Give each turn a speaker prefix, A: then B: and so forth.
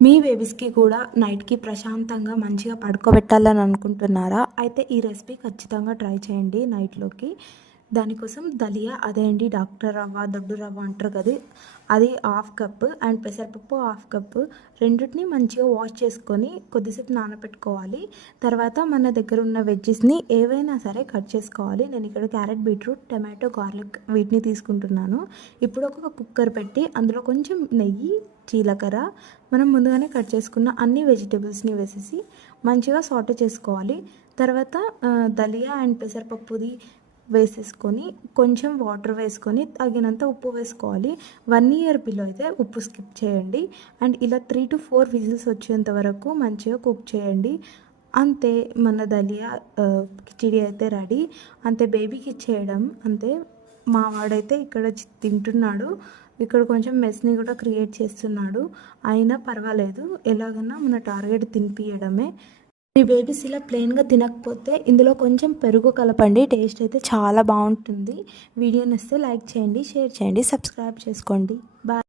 A: మీ బేబీస్కి కూడా నైట్కి ప్రశాంతంగా మంచిగా పడుకోబెట్టాలని అనుకుంటున్నారా? అయితే ఈ రెసిపీ ఖచ్చితంగా ట్రై చేయండి నైట్లోకి. దానికోసం దలియా అదే అండి డాక్టర్ రవ్వ దొడ్డు రవ్వ అంటారు కదా అది హాఫ్ కప్ అండ్ పెసరపప్పు హాఫ్ కప్ రెండింటిని మంచిగా వాష్ చేసుకొని కొద్దిసేపు నానబెట్టుకోవాలి. తర్వాత మన దగ్గర ఉన్న వెజ్జెస్ని ఏవైనా సరే కట్ చేసుకోవాలి. నేను ఇక్కడ క్యారెట్ బీట్రూట్ టమాటో గార్లిక్ వీటిని తీసుకుంటున్నాను. ఇప్పుడు ఒక కుక్కర్ పెట్టి అందులో కొంచెం నెయ్యి జీలకర్ర మనం ముందుగానే కట్ చేసుకున్న అన్ని వెజిటేబుల్స్ని వేసేసి మంచిగా సాటే చేసుకోవాలి. తర్వాత దలియా అండ్ పెసరపప్పుది వేసేసుకొని కొంచెం వాటర్ వేసుకొని తగినంత ఉప్పు వేసుకోవాలి. వన్ ఇయర్ బిలో అయితే ఉప్పు స్కిప్ చేయండి. అండ్ ఇలా త్రీ టు ఫోర్ విజిల్స్ వచ్చేంత వరకు మంచిగా కుక్ చేయండి. అంతే మన దలియా కిచిడి అయితే రెడీ అంతే బేబీకి ఇచ్చేయడం అంతే. మా వాడైతే ఇక్కడ చి- తింటున్నాడు. ఇక్కడ కొంచెం మెస్ని కూడా క్రియేట్ చేస్తున్నాడు. అయినా పర్వాలేదు. ఎలాగన్నా మన టార్గెట్ తినిపించడమే మీ బేబీస్ ఇలా ప్లెయిన్గా తినకపోతే ఇందులో కొంచెం పెరుగు కలపండి టేస్ట్ అయితే చాలా బాగుంటుంది. వీడియో నచ్చితే లైక్ చేయండి షేర్ చేయండి సబ్స్క్రైబ్ చేసుకోండి. బాయ్